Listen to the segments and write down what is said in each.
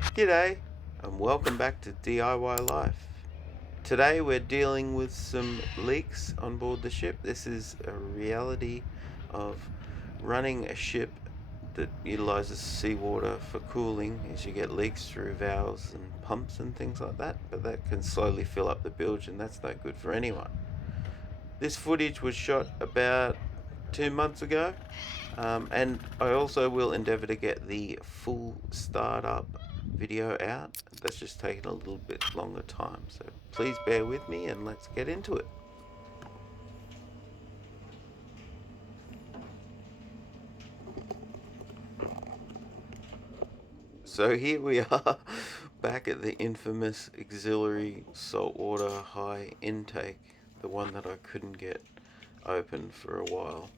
G'day and welcome back to DIYLife. Today we're dealing with some leaks on board the ship. This is a reality of running a ship that utilizes seawater for cooling, as you get leaks through valves and pumps and things like that, but that can slowly fill up the bilge and that's no good for anyone. This footage was shot about 2 months ago, and I also will endeavour to get the full startup video out. That's just taken a little bit longer time, so please bear with me and let's get into it. So here we are back at the infamous auxiliary saltwater high intake, the one that I couldn't get open for a while,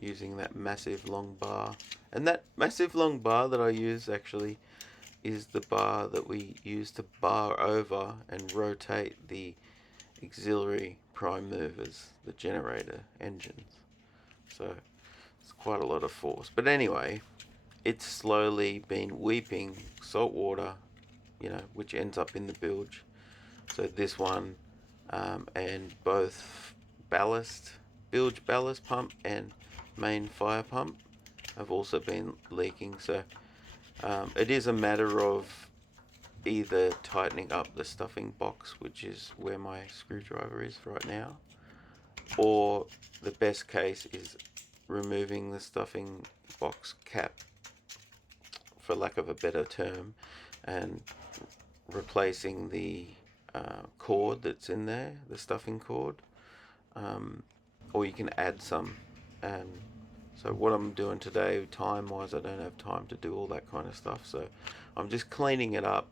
using that massive long bar. And that massive long bar that I use actually is the bar that we use to bar over and rotate the auxiliary prime movers, the generator engines. So it's quite a lot of force. But anyway, it's slowly been weeping salt water, which ends up in the bilge. So this one and both bilge ballast pump and main fire pump have also been leaking. So it is a matter of either tightening up the stuffing box, which is where my screwdriver is right now, or the best case is removing the stuffing box cap, for lack of a better term, and replacing the cord that's in there, the stuffing cord, or you can add some. And so what I'm doing today, time wise, I don't have time to do all that kind of stuff, so I'm just cleaning it up.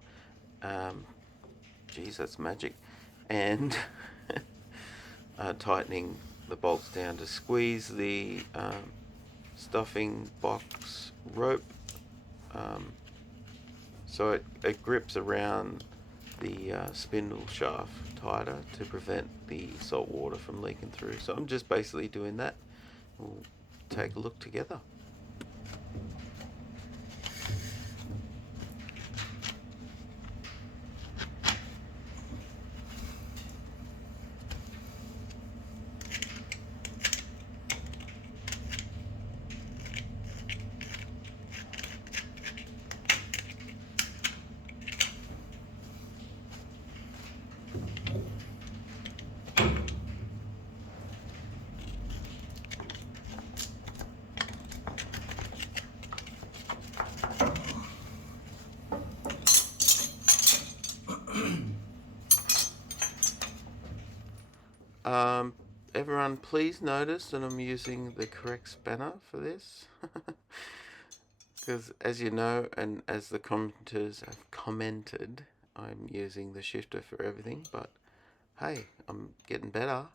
Geez, that's magic. And tightening the bolts down to squeeze the stuffing box rope, so it grips around the spindle shaft tighter to prevent the salt water from leaking through. So I'm just basically doing that. We'll take a look together. Everyone, please notice that I'm using the correct spanner for this. Because as you know, and as the commenters have commented, I'm using the shifter for everything, but hey, I'm getting better.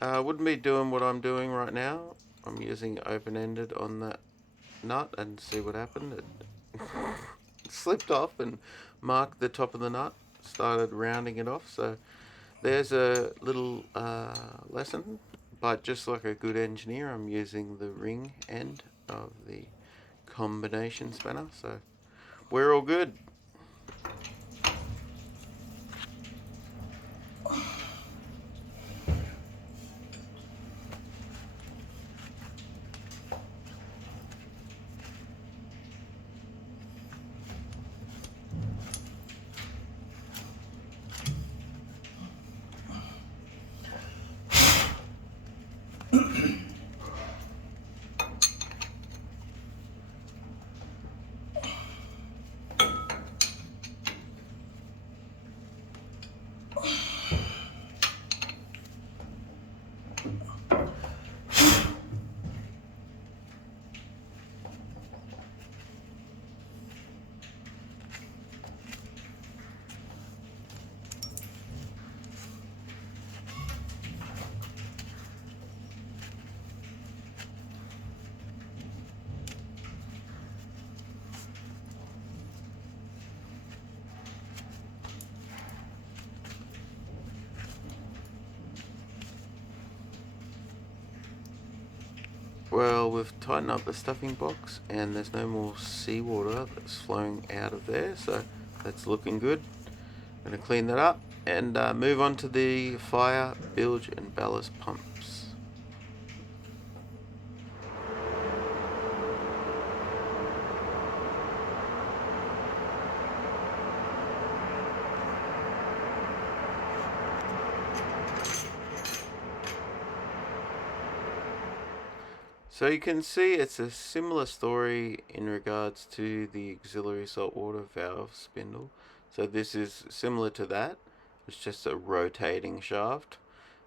I wouldn't be doing what I'm doing right now. I'm using open-ended on that nut and see what happened. It slipped off and marked the top of the nut, started rounding it off. So there's a little lesson, but just like a good engineer, I'm using the ring end of the combination spanner, so we're all good. Well, we've tightened up the stuffing box and there's no more seawater that's flowing out of there, so that's looking good. I'm going to clean that up and move on to the fire, bilge and ballast pumps. So you can see it's a similar story in regards to the auxiliary saltwater valve spindle. So this is similar to that. It's just a rotating shaft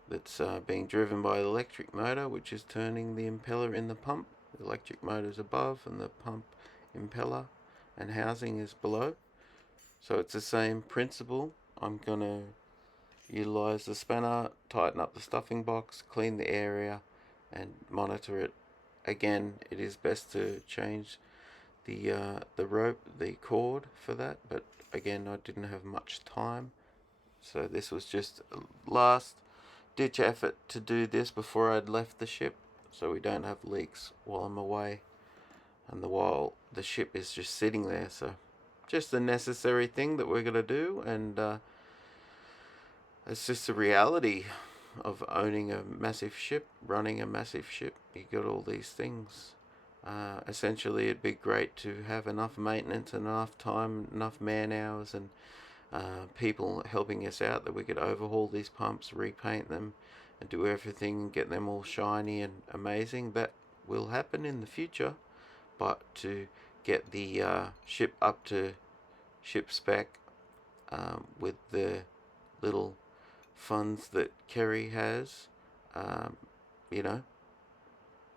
that's being driven by the electric motor, which is turning the impeller in the pump. The electric motor is above and the pump impeller and housing is below. So it's the same principle. I'm going to utilize the spanner, tighten up the stuffing box, clean the area and monitor it. Again, it is best to change the rope, the cord for that, but again, I didn't have much time, so this was just a last ditch effort to do this before I'd left the ship, so we don't have leaks while I'm away, and while the ship is just sitting there. So just a necessary thing that we're gonna do, and it's just the reality of owning a massive ship, running a massive ship. You got all these things. Essentially, it'd be great to have enough maintenance, enough time, enough man hours, and people helping us out that we could overhaul these pumps, repaint them, and do everything and get them all shiny and amazing. That will happen in the future, but to get the ship up to ship spec with the little funds that Kerry has, um, you know,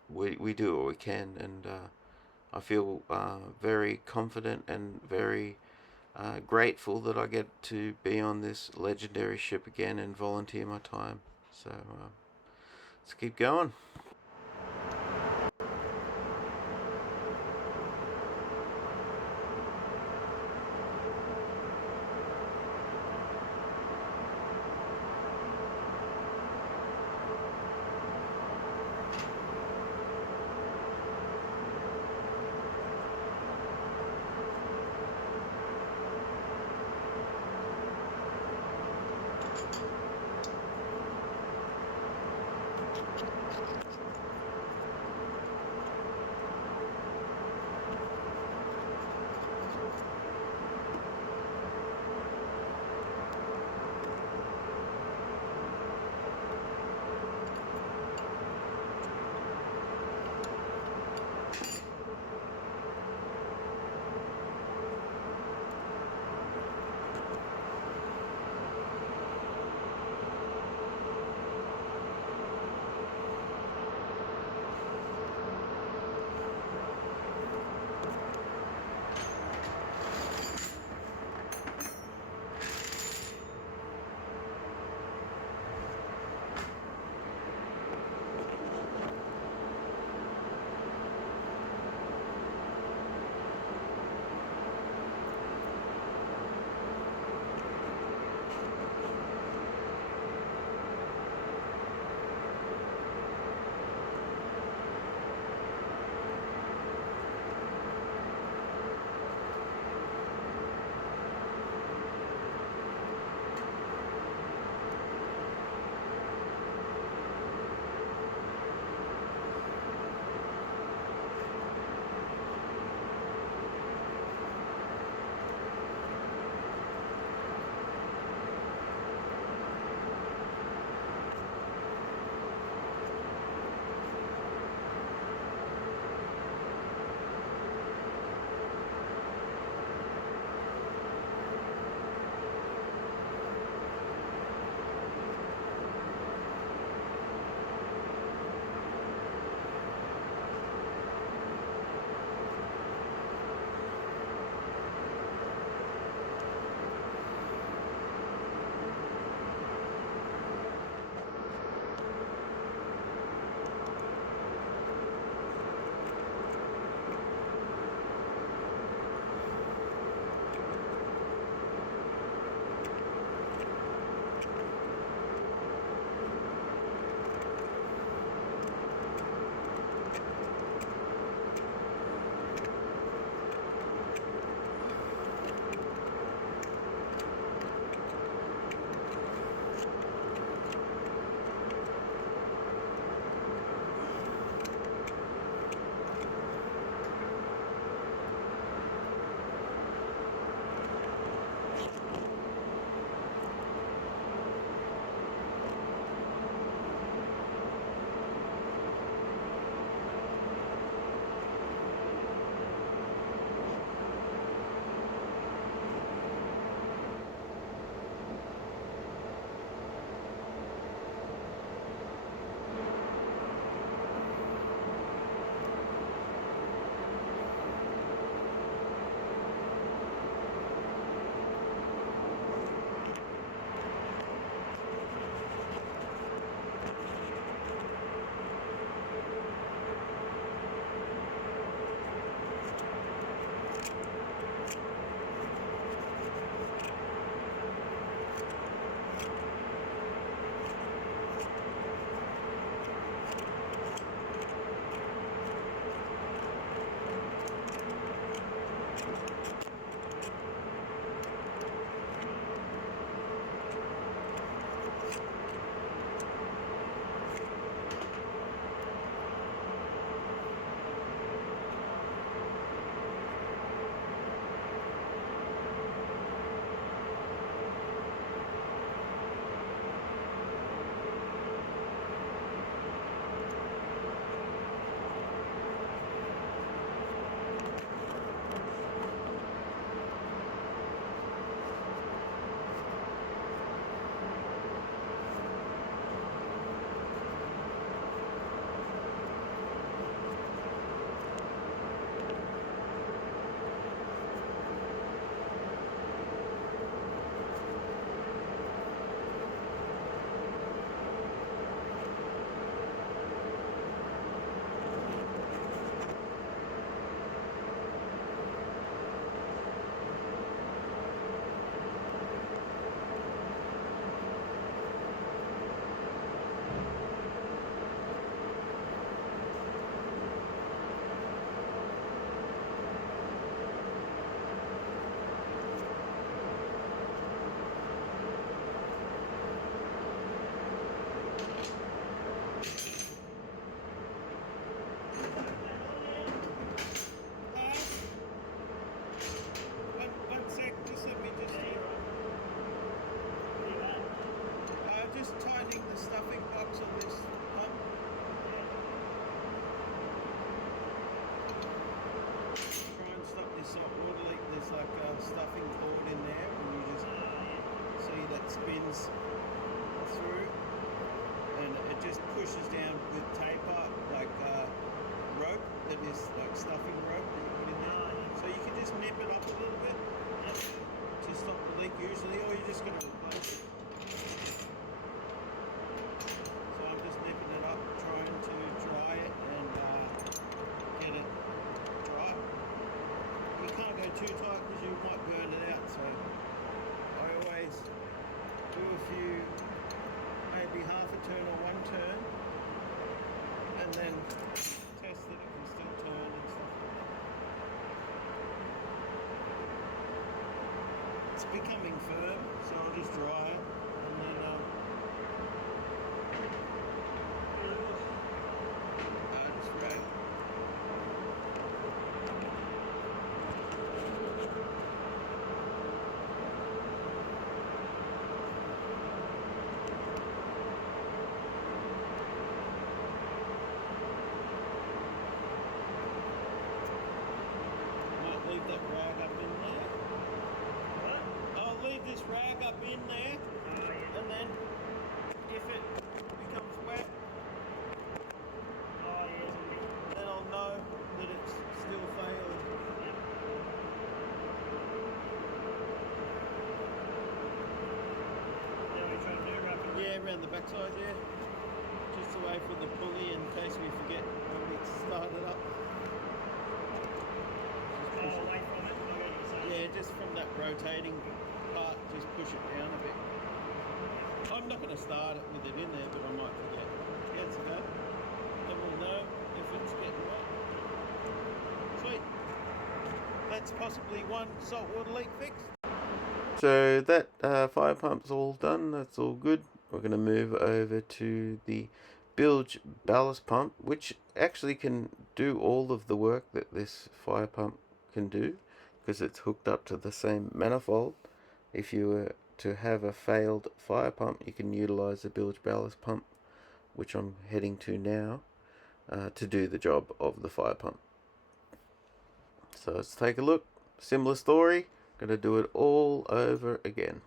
we do what we can, and I feel very confident and very grateful that I get to be on this legendary ship again and volunteer my time. So let's keep going. stuffing cord in there, and you just see that spins through, and it just pushes down with taper, like rope that is like stuffing rope that you put in there. So you can just nip it up a little bit to stop the leak usually, or you're just going to replace it. So I'm just nipping it up, trying to dry it and get it dry. You can't go too tight because you might burn it out, so I always do a few, maybe half a turn or one turn, and then test that it can still turn and stuff like that. It's becoming firm, so I'll just dry it, and then just rag. Leave that rag up in there. What? I'll leave this rag up in there, and then if it becomes wet, then I'll know that it's still failing. Yeah, around the backside, yeah. Just away from the pulley in case we forget when we start it up. Away from it. Yeah, just from that rotating part, just push it down a bit. I'm not going to start it with it in there, but I might forget. Let's go. Then we'll know if it's getting wet. Sweet. That's possibly one saltwater leak fixed. So that fire pump's all done. That's all good. We're going to move over to the bilge ballast pump, which actually can do all of the work that this fire pump can do, because it's hooked up to the same manifold. If you were to have a failed fire pump, you can utilize the bilge ballast pump, which I'm heading to now, to do the job of the fire pump. So let's take a look. Similar story. Gonna do it all over again.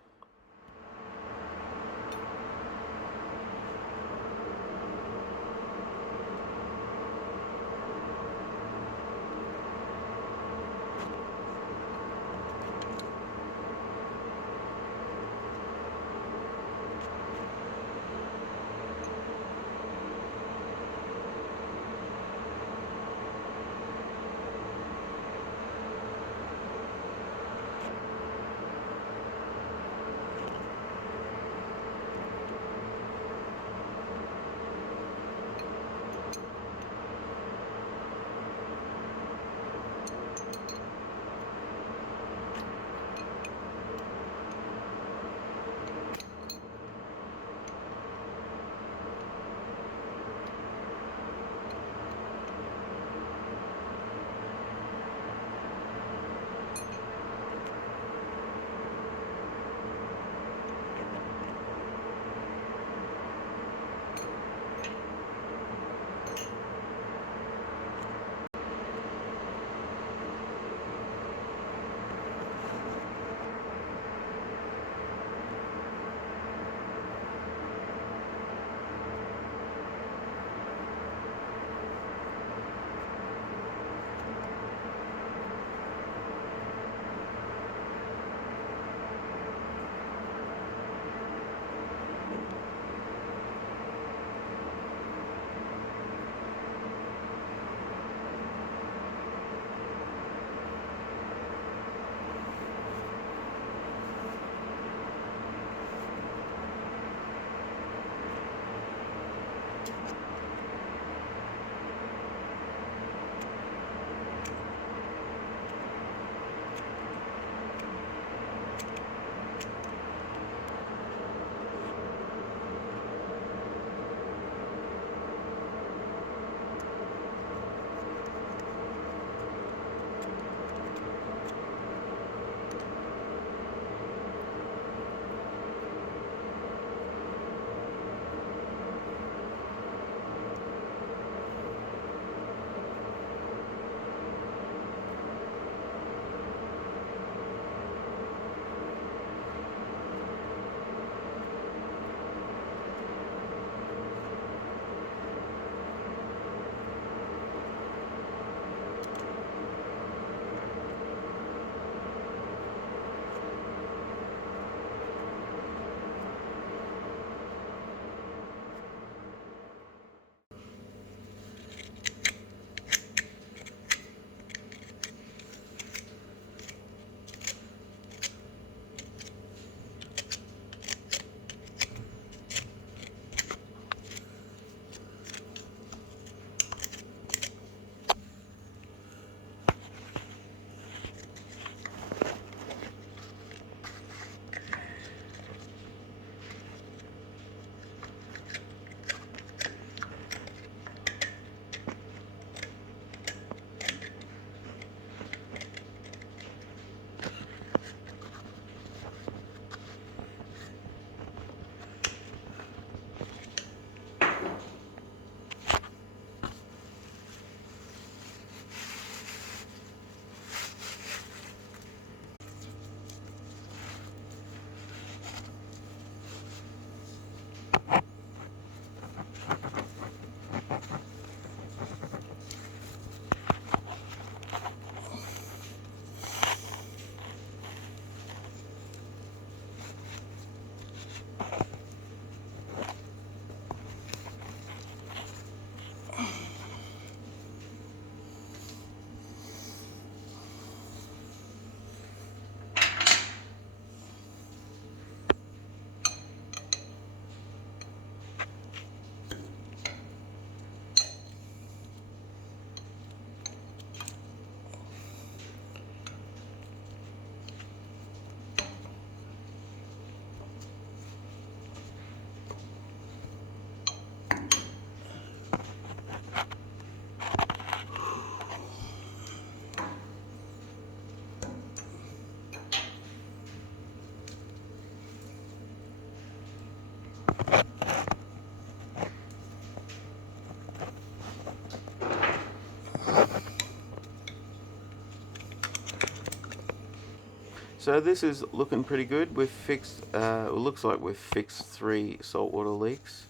So this is looking pretty good. We've fixed, it looks like we've fixed 3 saltwater leaks,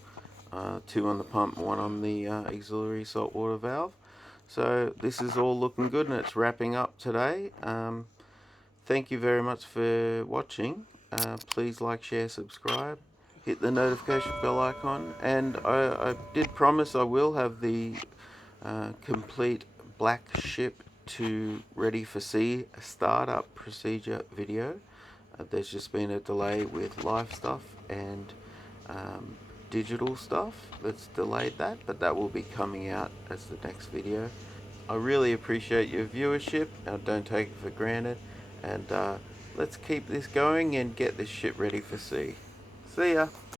2 on the pump, 1 on the auxiliary saltwater valve. So this is all looking good, and it's wrapping up today. Thank you very much for watching. Please like, share, subscribe, hit the notification bell icon, and I did promise I will have the complete black ship to ready for sea startup procedure video. There's just been a delay with live stuff and digital stuff that's delayed that, but that will be coming out as the next video. I really appreciate your viewership. Don't take it for granted, and let's keep this going and get this ship ready for sea. See ya.